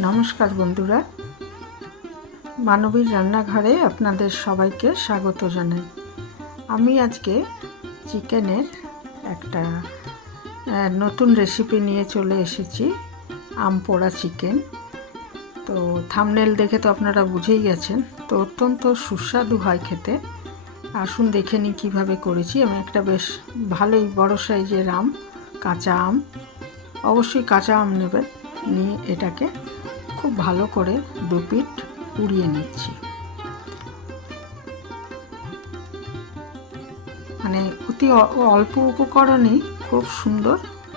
নমস্কার বন্ধুরা, মানবীর রান্নাঘরে আপনাদের সবাইকে স্বাগত জানাই। আমি আজকে চিকেনের একটা নতুন রেসিপি নিয়ে চলে এসেছি, আম পোড়া চিকেন। তো থাম্বনেল দেখে তো আপনারা বুঝেই গেছেন। তো অত্যন্ত সুস্বাদু হয় খেতে। আসুন দেখে নিই কীভাবে করেছি। আমি একটা বেশ ভালোই বড় সাইজের আম, কাঁচা আম, অবশ্যই কাঁচা আম নেবেন, নিয়ে এটাকে খুব ভালো করে দু পিঠ পুড়িয়ে নিচ্ছি। মানে অতি অল্প উপকরণেই খুব সুন্দর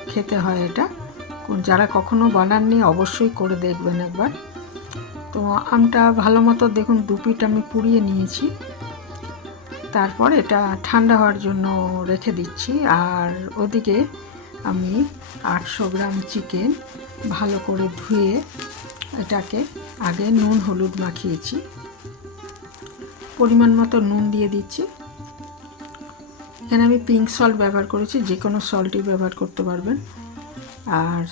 খেতে হয় এটা। যারা কখনো বানাননি অবশ্যই করে দেখবেন একবার। তো আমটা ভালো মতো দেখুন দু পিঠ আমি পুড়িয়ে নিয়েছি। তারপর এটা ঠান্ডা হওয়ার জন্য রেখে দিচ্ছি। আর ওদিকে আমি 800 গ্রাম চিকেন ভালো করে ধুয়ে এটাকে আগে নুন হলুদ মাখিয়েছি। পরিমাণ মতো নুন দিয়ে দিচ্ছি। এখানে আমি পিঙ্ক সল্ট ব্যবহার করেছি, যে কোনো সল্টই ব্যবহার করতে পারবেন। আর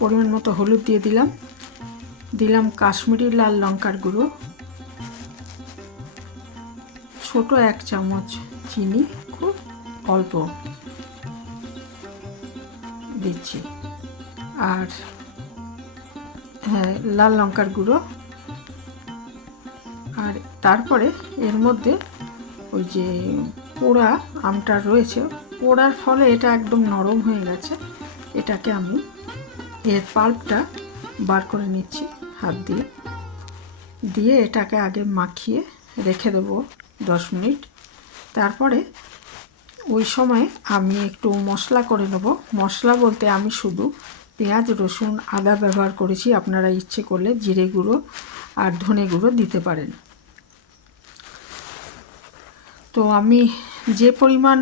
পরিমাণ মতো হলুদ দিয়ে দিলাম কাশ্মীরি লাল লঙ্কার গুঁড়ো, ছোট 1 চামচ চিনি, খুব অল্প দিচ্ছি। আর লাল লঙ্কার গুঁড়ো। আর তারপরে এর মধ্যে ওই যে পোড়া আমটা রয়েছে, পোড়ার ফলে এটা একদম নরম হয়ে গেছে। এটাকে আমি এর পাল্পটা বার করে নিচ্ছি হাত দিয়ে এটাকে আগে মাখিয়ে রেখে দেবো 10 মিনিট। তারপরে ওই সময় আমি একটু মশলা করে নেব। মশলা বলতে আমি শুধু পেঁয়াজ, রসুন, আদা ব্যবহার করেছি। আপনারা ইচ্ছে করলে জিরে গুঁড়ো আর ধনে গুঁড়ো দিতে পারেন। তো আমি যে পরিমাণ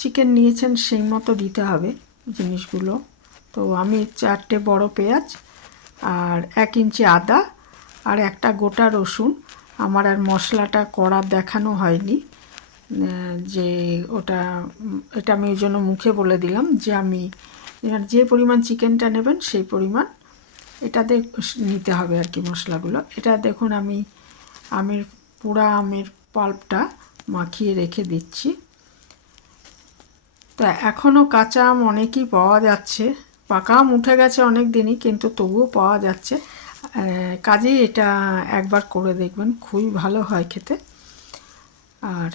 চিকেন নিয়েছেন সেই মতো দিতে হবে জিনিসগুলো। তো আমি 4টে বড় পেঁয়াজ আর 1 ইঞ্চি আদা আর একটা গোটা রসুন। আমার আর মশলাটা করা দেখানো হয়নি, যে এটা আমি ওই জন্য মুখে বলে দিলাম যে আমি যে পরিমাণ চিকেনটা নেবেন সেই পরিমাণ এটাতে নিতে হবে আর কি মশলাগুলো। এটা দেখুন আমি পোড়া আমের পাল্পটা মাখিয়ে রেখে দিচ্ছি। তো এখনও কাঁচা আম অনেকই পাওয়া যাচ্ছে, পাকা আম উঠে গেছে অনেক দিনই, কিন্তু তবুও পাওয়া যাচ্ছে। কাজেই এটা একবার করে দেখবেন, খুবই ভালো হয় খেতে। আর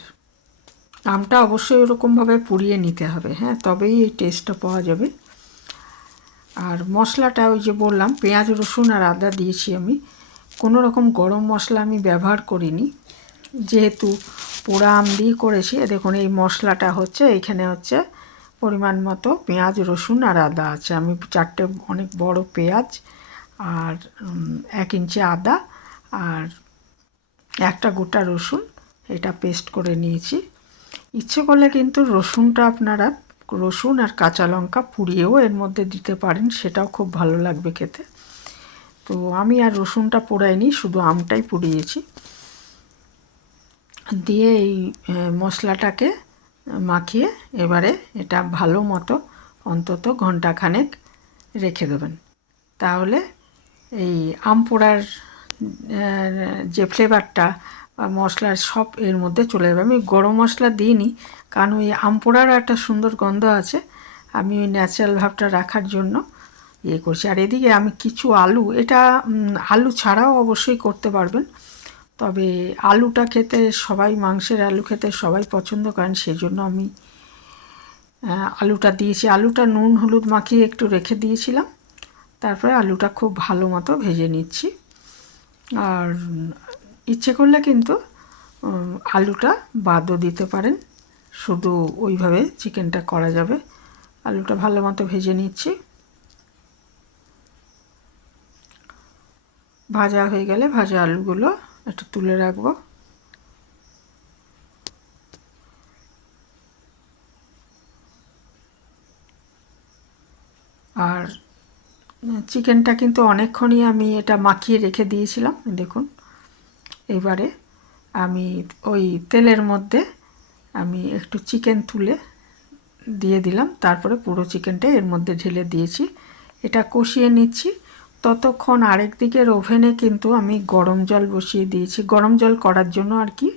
আমটা অবশ্যই ওরকমভাবে পুড়িয়ে নিতে হবে, হ্যাঁ, তবেই এই টেস্টটা পাওয়া যাবে। আর মশলাটা ওই যে বললাম পেঁয়াজ, রসুন আর আদা দিয়েছি আমি। কোনো রকম গরম মশলা আমি ব্যবহার করিনি, যেহেতু পোড়া আম দিয়ে করেছি। দেখুন এই মশলাটা হচ্ছে, এখানে হচ্ছে পরিমাণ মতো পেঁয়াজ, রসুন আর আদা আছে। আমি 4টে অনেক বড় পেঁয়াজ আর 1 ইঞ্চি আদা আর একটা গোটা রসুন এটা পেস্ট করে নিয়েছি। ইচ্ছে করলে কিন্তু রসুনটা আপনারা রসুন আর কাঁচা লঙ্কা পুড়িয়েও এর মধ্যে দিতে পারেন, সেটাও খুব ভালো লাগবে খেতে। তো আমি আর রসুনটা পোড়াইনি, শুধু আমটাই পুড়িয়েছি। দিয়ে এই মশলাটাকে মাখিয়ে এবারে এটা ভালো মতো অন্তত ঘন্টাখানেক রেখে দেবেন। তাহলে এই আম পোড়ার যে ফ্লেভারটা বা মশলার সব এর মধ্যে চলে যাবে। আমি গরম মশলা দিইনি, কারণ ওই আম পোড়ারও একটা সুন্দর গন্ধ আছে। আমি ওই ন্যাচারাল ভাবটা রাখার জন্য করছি। আর এদিকে আমি কিছু আলু, এটা আলু ছাড়াও অবশ্যই করতে পারবেন, তবে আলুটা খেতে সবাই, মাংসের আলু খেতে সবাই পছন্দ করেন, সেই জন্য আমি আলুটা দিয়েছি। আলুটা নুন হলুদ মাখিয়ে একটু রেখে দিয়েছিলাম। তারপরে আলুটা খুব ভালো মতো ভেজে নিচ্ছি। আর ইচ্ছে করলে কিন্তু আলুটা বাদও দিতে পারেন, শুধু ওইভাবে চিকেনটা করা যাবে। আলুটা ভালো মতো ভেজে নিচ্ছি। ভাজা হয়ে গেলে ভাজা আলুগুলো একটু তুলে রাখবো। আর চিকেনটা কিন্তু অনেকক্ষণই আমি এটা মাখিয়ে রেখে দিয়েছিলাম। দেখুন এবারে আমি ওই তেলের মধ্যে আমি একটু চিকেন তুলে দিয়ে দিলাম, তারপরে পুরো চিকেনটা এর মধ্যে ঢেলে দিয়েছি। এটা কষিয়ে নিচ্ছি ততক্ষণ আরেক দিকের ওভেনে কিন্তু আমি গরম জল বসিয়ে দিয়েছি, গরম জল করার জন্য আর কি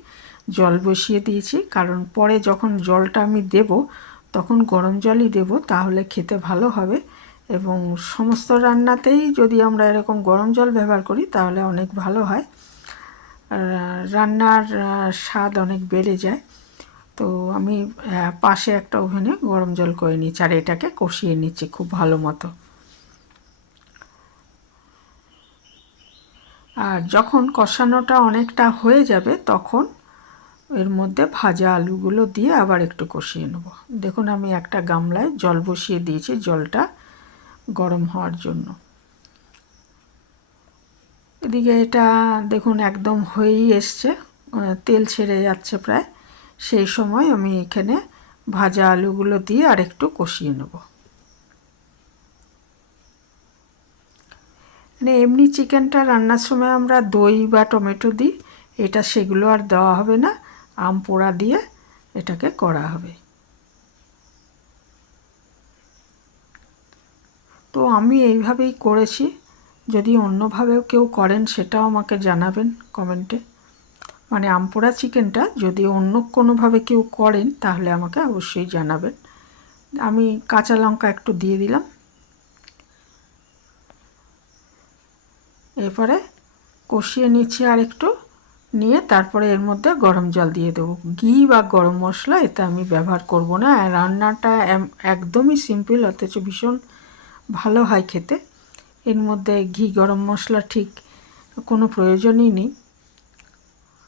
জল বসিয়ে দিয়েছি, কারণ পরে যখন জলটা আমি দেব তখন গরম জলই দেব, তাহলে খেতে ভালো হবে। এবং সমস্ত রান্নাতেই যদি আমরা এরকম গরম জল ব্যবহার করি তাহলে অনেক ভালো হয়, রান্নার স্বাদ অনেক বেড়ে যায়। তো আমি পাশে একটা ওভেনে গরম জল করে নিচ্ছি আর এটাকে কষিয়ে নিচ্ছি খুব ভালো মতো। আর যখন কষানোটা অনেকটা হয়ে যাবে তখন এর মধ্যে ভাজা আলুগুলো দিয়ে আবার একটু কষিয়ে নেব। দেখুন আমি একটা গামলায় জল বসিয়ে দিয়েছি জলটা গরম হওয়ার জন্য। এদিকে এটা দেখুন একদম হয়েই এসছে, তেল ছেড়ে যাচ্ছে প্রায়। সেই সময় আমি এখানে ভাজা আলুগুলো দিয়ে আর একটু কষিয়ে নেব। মানে এমনি চিকেনটা রান্নার সময় আমরা দই বা টমেটো দিই, এটা সেগুলো আর দেওয়া হবে না, আম পোড়া দিয়ে এটাকে করা হবে। তো আমি এইভাবেই করেছি, যদি অন্যভাবেও কেউ করেন সেটাও আমাকে জানাবেন কমেন্টে। মানে আম পোড়া চিকেনটা যদি অন্য কোনোভাবে কেউ করেন তাহলে আমাকে অবশ্যই জানাবেন। আমি কাঁচা লঙ্কা একটু দিয়ে দিলাম। এরপরে কষিয়ে নিচ্ছি আর একটু, নিয়ে তারপরে এর মধ্যে গরম জল দিয়ে দেবো। ঘি বা গরম মশলা এতে আমি ব্যবহার করব না, রান্নাটা একদমই সিম্পল অথচ ভীষণ ভালো হয় খেতে। এর মধ্যে ঘি গরম মশলা ঠিক কোনো প্রয়োজনই নেই,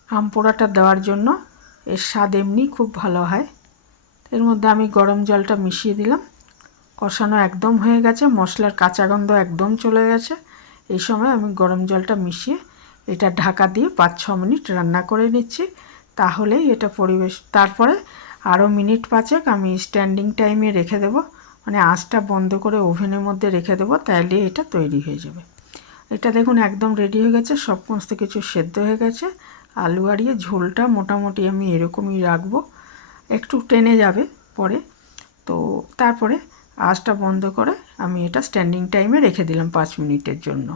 আম পোড়াটা দেওয়ার জন্য এর স্বাদ এমনি খুব ভালো হয়। এর মধ্যে আমি গরম জলটা মিশিয়ে দিলাম। কষানো একদম হয়ে গেছে, মশলার কাঁচা গন্ধ একদম চলে গেছে। এই সময় আমি গরম জলটা মিশিয়ে এটা ঢাকা দিয়ে 5-6 মিনিট রান্না করে নিচ্ছি, তাহলেই এটা পরিবেশ। তারপরে আরও মিনিট 5 আমি স্ট্যান্ডিং টাইমে রেখে দেবো, মানে আঁচটা বন্ধ করে ওভেনের মধ্যে রেখে দেবো, তাহলে এটা তৈরি হয়ে যাবে। এটা দেখুন একদম রেডি হয়ে গেছে, সমস্ত কিছু সেদ্ধ হয়ে গেছে। আলু আড়িয়ে ঝোলটা মোটামুটি আমি এরকমই রাখবো, একটু টেনে যাবে পরে। তো তারপরে আঁচটা বন্ধ করে আমি এটা স্ট্যান্ডিং টাইমে রেখে দিলাম 5 মিনিটের জন্য।